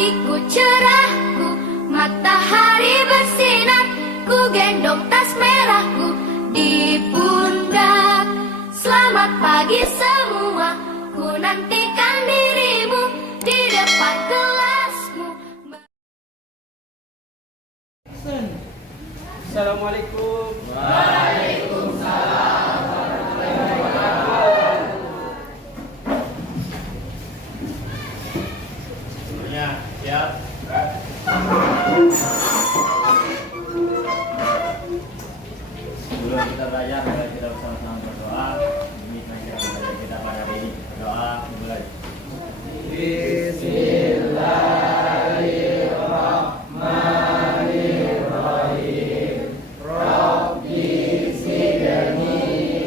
pagiku cerahku, matahari bersinar, ku gendong tas merahku di pundak. Selamat pagi semua, ku nantikan dirimu di depan kelasmu. Assalamualaikum. Waalaikumsalam. Semuanya siap? Sebelum kita belajar, mari kita bersama-sama berdoa. Demi kebaikan belajar kita pada hari ini. Berdoa mulai. Bismillahirrahmanirrahim. Rabbi zidni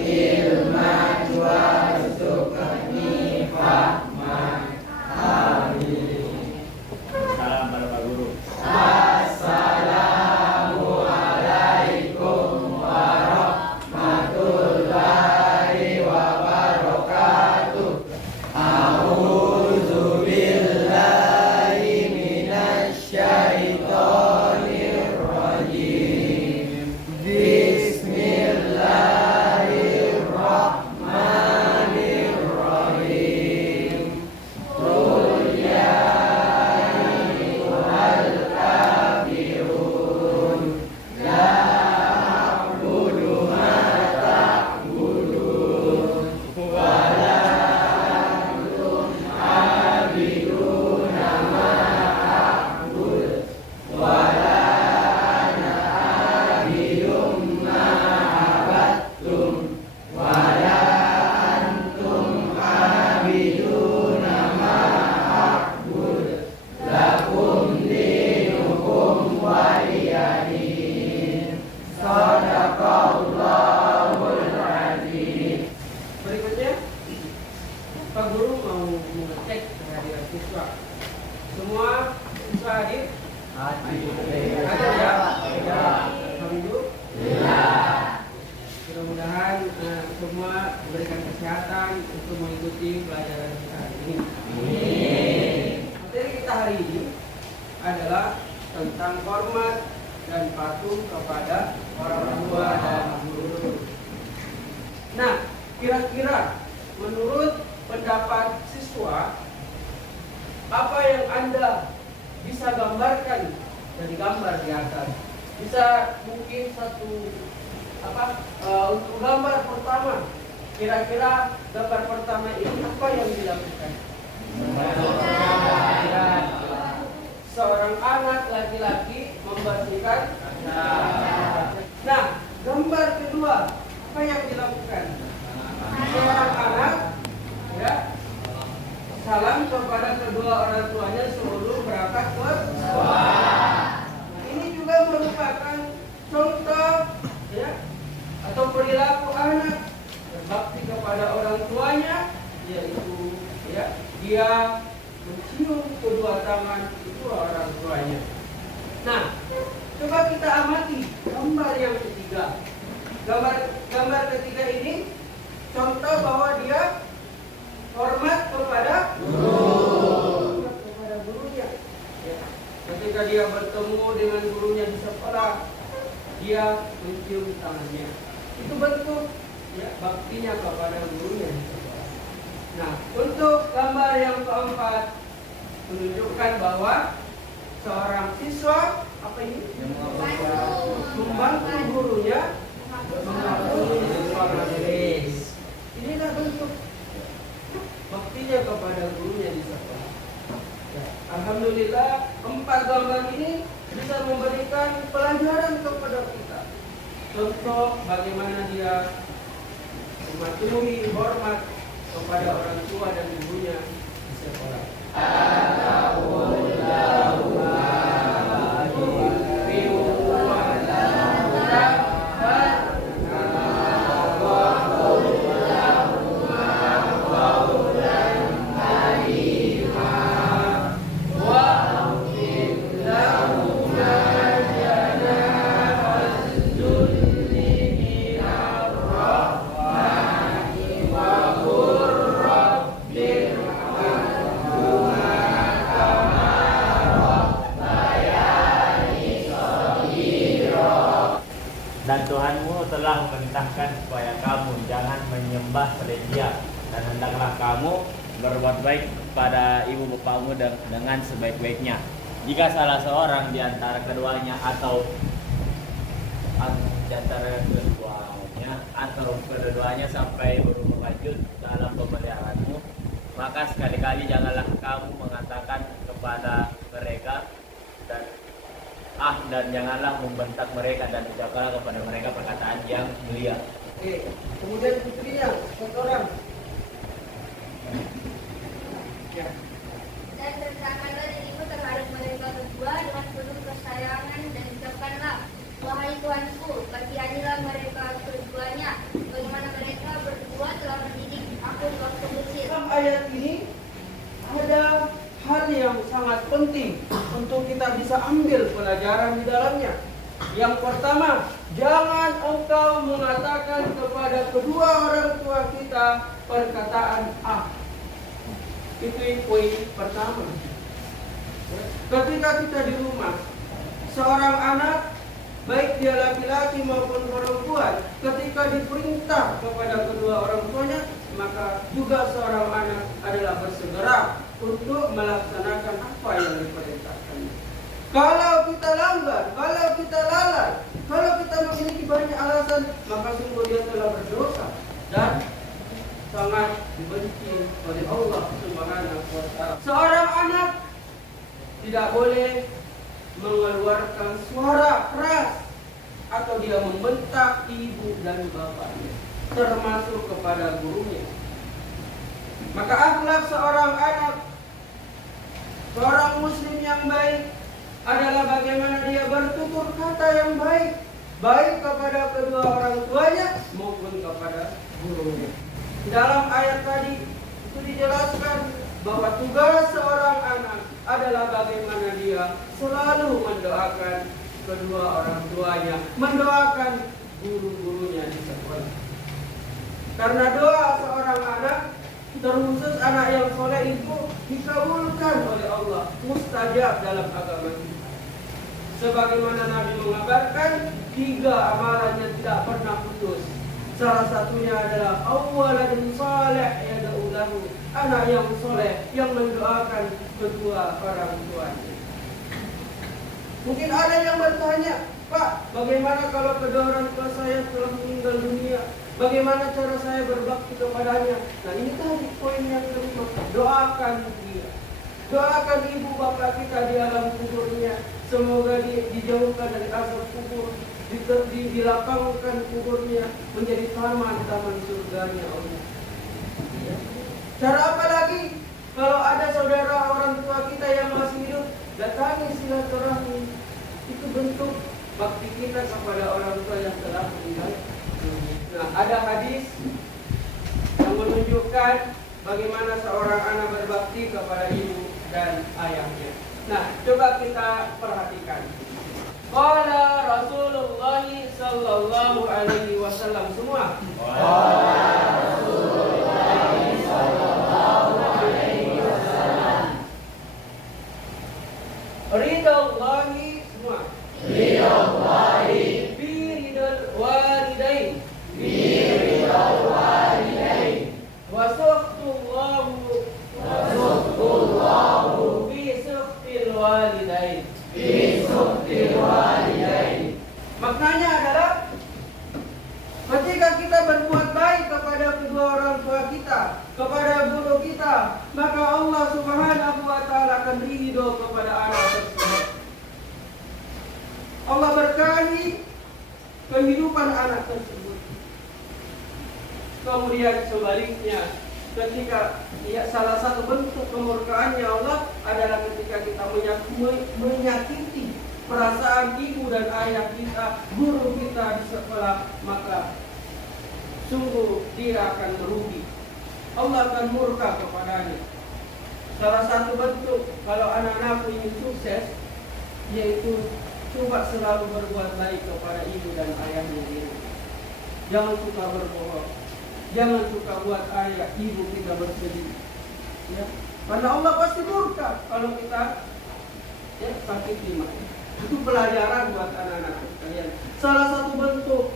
ilman warzuqni fahman. Amin. Salam pada Pak Guru. Assalamualaikum warahmatullahi wabarakatuh. A'udzu billahi minasyaitonir rajim. Bismillahirrahmanirrahim. Qul ya ayyuhal kafirun la a'budu ma ta'budun wa la antum 'abiduna ma a'bud wa la ana 'abidum ma 'abadtum wa la antum 'abiduna ma a'bud lakum dinukum waliyadin. Shadaqallahul azim. Berikutnya, Pak Guru mau mengecek kehadiran siswa. Semua siswa hadir? Ada ya? Alhamdulillah. Mudah-mudahan semua diberikan kesehatan untuk mengikuti pelajaran kita hari ini. Materi kita hari ini adalah tentang hormat dan patuh kepada orang tua dan guru. Nah, kira-kira menurut pendapat siswa, apa yang Anda bisa gambarkan dari gambar di atas? Bisa mungkin untuk gambar pertama, kira-kira gambar pertama ini apa yang dilakukan? Seorang anak laki-laki membersihkan. Nah, gambar kedua apa yang dilakukan? Seorang anak ya salam kepada kedua orang tuanya sebelum berangkat ke sekolah. Ini juga merupakan contoh ya atau perilaku anak berbakti kepada orang tuanya, yaitu ya dia mencium kedua tangan kedua orang tuanya. Nah, coba kita amati gambar yang ketiga. Gambar ketiga ini contoh bahwa dia hormat kepada guru, kepada gurunya. Ya. Ketika dia bertemu dengan gurunya di sekolah, dia mencium tangannya. Itu bentuk ya baktinya kepada gurunya di sekolah. Nah, untuk gambar yang keempat menunjukkan bahwa seorang siswa apa ini? Membantu gurunya mengampuni siswa majelis. Inilah bentuk baktinya kepada gurunya di sekolah. Ya, alhamdulillah 4 gambar ini bisa memberikan pelajaran kepada kita. Contoh bagaimana dia mematuhi hormat kepada orang tua dan ibunya di sekolah. perintahkan supaya kamu jangan menyembah selain Dia, dan hendaklah kamu berbuat baik kepada ibu bapakmu dengan sebaik-baiknya. Jika salah seorang di antara keduanya atau keduanya sampai berumur lanjut dalam pemeliharaanmu, maka sekali-kali janganlah kamu mengatakan kepada mereka dan janganlah membentak mereka, dan ucapkanlah kepada mereka perkataan yang mulia. Oke, kemudian putrinya, satu orang. Ya. Dan sertakanlah dirimu terhadap mereka berdua dengan penuh kesayangan dan ucapkanlah, wahai Tuanku, kasihanilah mereka keduanya, bagaimana mereka berdua telah mendidik aku di waktu kecil. Dalam ayat ini ada hal yang sangat penting untuk kita bisa ambil pelajaran di dalamnya. Yang pertama, jangan engkau mengatakan kepada kedua orang tua kita perkataan ah. Itu poin pertama. Ketika kita di rumah, seorang anak, baik dia laki-laki maupun perempuan, ketika diperintah kepada kedua orang tuanya, maka juga seorang anak adalah bersegera untuk melaksanakan apa yang diperintahkan. Kalau kita langgar, kalau kita lalai, kalau kita memiliki banyak alasan, maka sungguh dia telah berdosa dan sangat dibenci oleh Allah Subhanahu wa Ta'ala. Seorang anak tidak boleh mengeluarkan suara keras atau dia membentak ibu dan bapaknya, termasuk kepada gurunya. Maka akhlak seorang anak, seorang muslim yang baik adalah bagaimana dia bertutur kata yang baik, baik kepada kedua orang tuanya maupun kepada gurunya. Dalam ayat tadi itu dijelaskan bahwa tugas seorang anak adalah bagaimana dia selalu mendoakan kedua orang tuanya, mendoakan guru-gurunya di sekolah. Karena doa seorang anak, terkhusus anak yang soleh itu dikabulkan oleh Allah, mustajab dalam agama kita. Sebagaimana Nabi mengabarkan, 3 amalan yang tidak pernah putus. Salah satunya adalah awalan saleh yad'u lahu, anak yang soleh yang mendoakan kedua orang tuanya. Mungkin ada yang bertanya, Pak, bagaimana kalau kedua orang tua saya telah meninggal dunia? Bagaimana cara saya berbakti kepadanya? Nah, ini tadi poin yang kelima. Doakan dia. Doakan ibu bapak kita di alam kuburnya. Semoga dijauhkan dari azab kubur, dilapangkan kuburnya menjadi taman-taman surganya Allah. Ya. Cara apa lagi? Kalau ada saudara orang tua kita yang masih hidup, datangi silaturahmi. Itu bentuk bakti kita kepada orang tua yang telah meninggal. Nah, ada hadis yang menunjukkan bagaimana seorang anak berbakti kepada ibu dan ayahnya. Nah, coba kita perhatikan. Qala Rasulullah sallallahu alaihi wasallam semua. Qala Rasulullah sallallahu alaihi wasallam. Ridallahi semua. Ridallahi Bi ridal walidain. bi ridal walidain. Wa sakhtullahu Wa suqullahu bi sakhtil walidain. bi suqtil walidain. Maknanya adalah ketika kita berbuat baik kepada kedua orang tua kita, kepada guru kita, maka Allah Subhanahu wa Ta'ala akan ridho kepada anak tersebut. Allah berkahi kehidupan anak tersebut. Kemudian sebaliknya, ketika salah satu bentuk kemurkaannya Allah adalah ketika kita menyakiti perasaan ibu dan ayah kita, guru kita di sekolah, maka sungguh dia akan merugi. Allah akan murka kepadanya. Salah satu bentuk kalau anak-anak ingin sukses, yaitu coba selalu berbuat baik kepada ibu dan ayahnya ini. Jangan suka berbohong. Jangan suka buat ayah, ibu kita bersedih. Ya. Karena Allah pasti murka kalau kita sakiti mereka. Itu pelajaran buat anak-anak kalian. Salah satu bentuk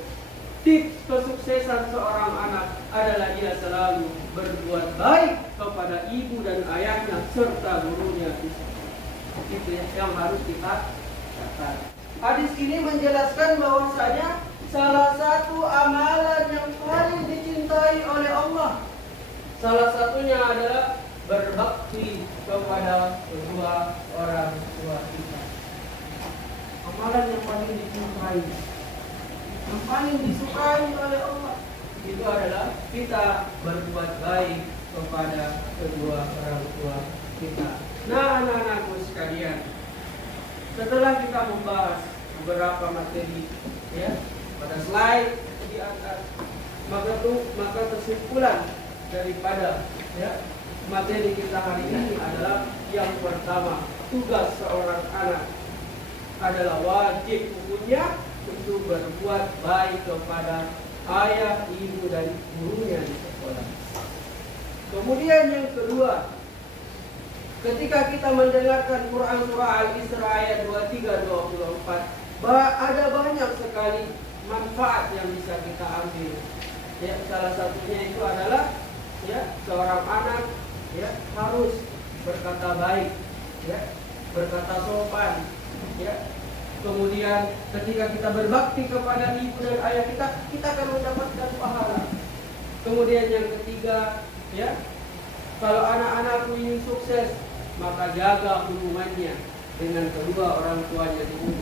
tips kesuksesan seorang anak adalah dia selalu berbuat baik kepada ibu dan ayahnya serta gurunya. Itu yang harus kita catat. Hadis ini menjelaskan bahwasanya salah satu amalan yang paling dicintai oleh Allah, salah satunya adalah berbakti kepada kedua orang tua kita. Amalan yang paling dicintai, yang paling disukai oleh Allah, itu adalah kita berbuat baik kepada kedua orang tua kita. Nah, anak-anakku sekalian, setelah kita membahas beberapa materi, ya, pada slide di atas, maka kesimpulan daripada, ya, materi kita hari ini adalah yang pertama, tugas seorang anak adalah wajib hukumnya untuk berbuat baik kepada ayah, ibu, dan gurunya di sekolah. Kemudian yang kedua, ketika kita mendengarkan Quran surah Al-Isra ayat 23-24, ada banyak sekali manfaat yang bisa kita ambil. Ya, salah satunya itu adalah, ya, seorang anak, ya, harus berkata baik, ya, berkata sopan, ya. Kemudian ketika kita berbakti kepada ibu dan ayah kita akan mendapatkan pahala. Kemudian yang ketiga, ya, kalau anak-anakku ini sukses, maka jaga hubungannya dengan kedua orang tuanya dulu,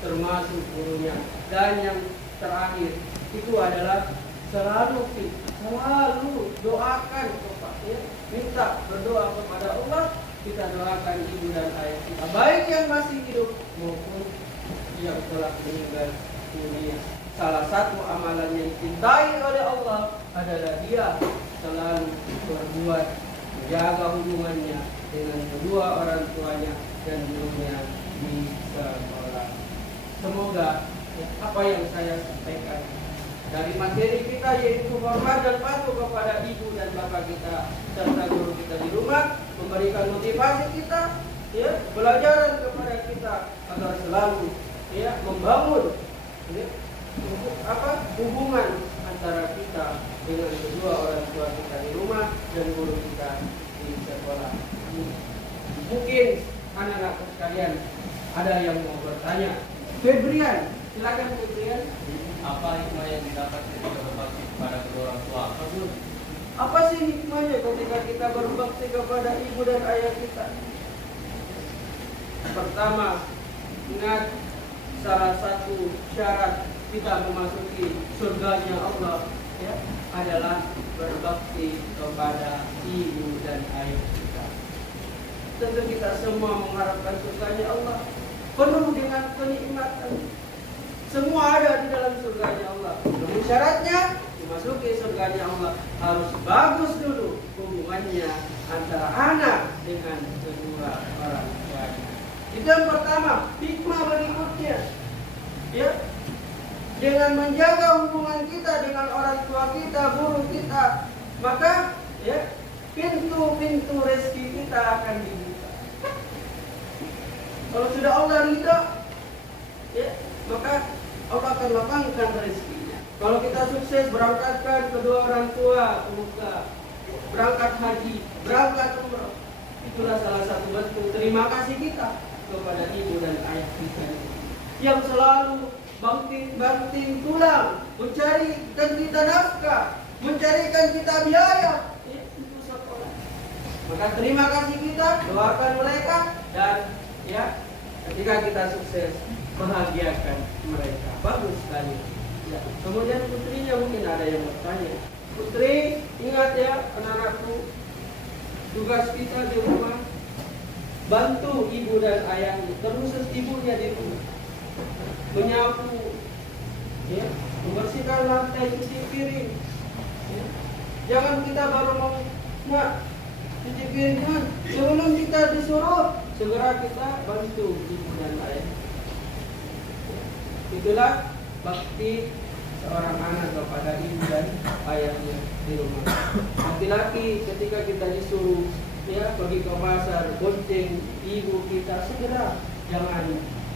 termasuk gurunya. Dan yang terakhir itu adalah selalu doakan kepada, minta berdoa kepada Allah. Kita doakan ibu dan ayah kita, baik yang masih hidup maupun yang telah meninggal dunia. Salah satu amalan yang dicintai oleh Allah adalah dia selalu berbuat menjaga hubungannya dengan kedua orang tuanya dan gurunya di sekolah. Semoga apa yang saya sampaikan dari materi kita, yaitu hormat dan patuh kepada ibu dan bapak kita serta guru kita di rumah, memberikan motivasi kita, ya, pelajaran kepada kita agar selalu, ya, membangun, ya, hubungan antara kita dengan kedua orang tua kita di rumah dan guru kita di sekolah. Mungkin anak-anak sekalian ada yang mau bertanya. Febrian, silakan Febrian. Apa hikmah yang didapat ketika berbakti kepada kedua orang tua? Apa sih hikmahnya ketika kita berbakti kepada ibu dan ayah kita? Pertama, ingat salah satu syarat kita memasuki surganya Allah, ya, adalah berbakti kepada ibu dan ayah kita. Tentu kita semua mengharapkan surganya Allah, penuh dengan kenikmatan. Semua ada di dalam surganya Allah. Namun syaratnya memasuki surganya Allah harus bagus dulu hubungannya antara anak dengan kedua orang tuanya. Itu yang pertama. Hikmah berikutnya, ya, dengan menjaga hubungan kita dengan orang tua kita, guru kita, maka, ya, pintu-pintu rezeki kita akan dibuka. Kalau sudah Allah ridha, ya, maka Allah akan lapangkan rezekinya. Kalau kita sukses berangkatkan kedua orang tua ke Mekah, berangkat haji, berangkat umrah, itulah salah satu bentuk terima kasih kita kepada ibu dan ayah kita yang selalu banting tulang mencarikan kita nafkah, mencarikan kita biaya untuk sekolah. Maka terima kasih kita, doakan mereka, dan, ya, ketika kita sukses, bahagiakan mereka. Bagus sekali. Ya. Kemudian putrinya mungkin ada yang bertanya. Putri, ingat ya anak-anakku, tugas kita di rumah, bantu ibu dan ayahnya, terkhusus ibunya di rumah, menyapu, ya, membersihkan lantai, cuci piring. Ya. Jangan kita baru mau cuci piring, sebelum kita disuruh, segera kita bantu ibu dan ayah. Itulah bakti seorang anak kepada ibu dan ayahnya di rumah. Laki-laki ketika kita disuruh, ya, pergi ke pasar, bonceng ibu kita, segera, jangan,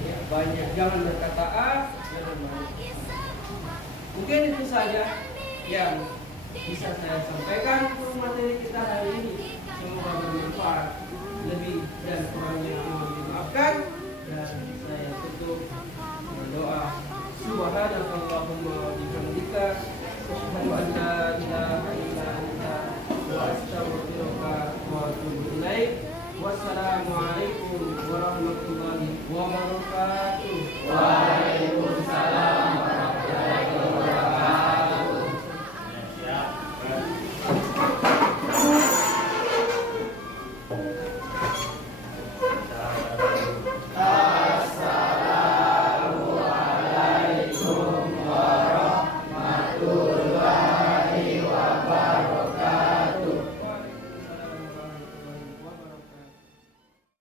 ya, banyak, jangan berkata jangan banyak. Mungkin itu saja yang bisa saya sampaikan untuk materi kita hari ini. Semoga bermanfaat. Lebih dan kurangnya mohon dimaafkan. Dan saya tutup berdoa. Subhanakallahumma wa bihamdika asyhadu an la ilaha illa anta wa astaghfiruka wa atubu ilaik. Wassalamualaikum warahmatullahi wabarakatuh.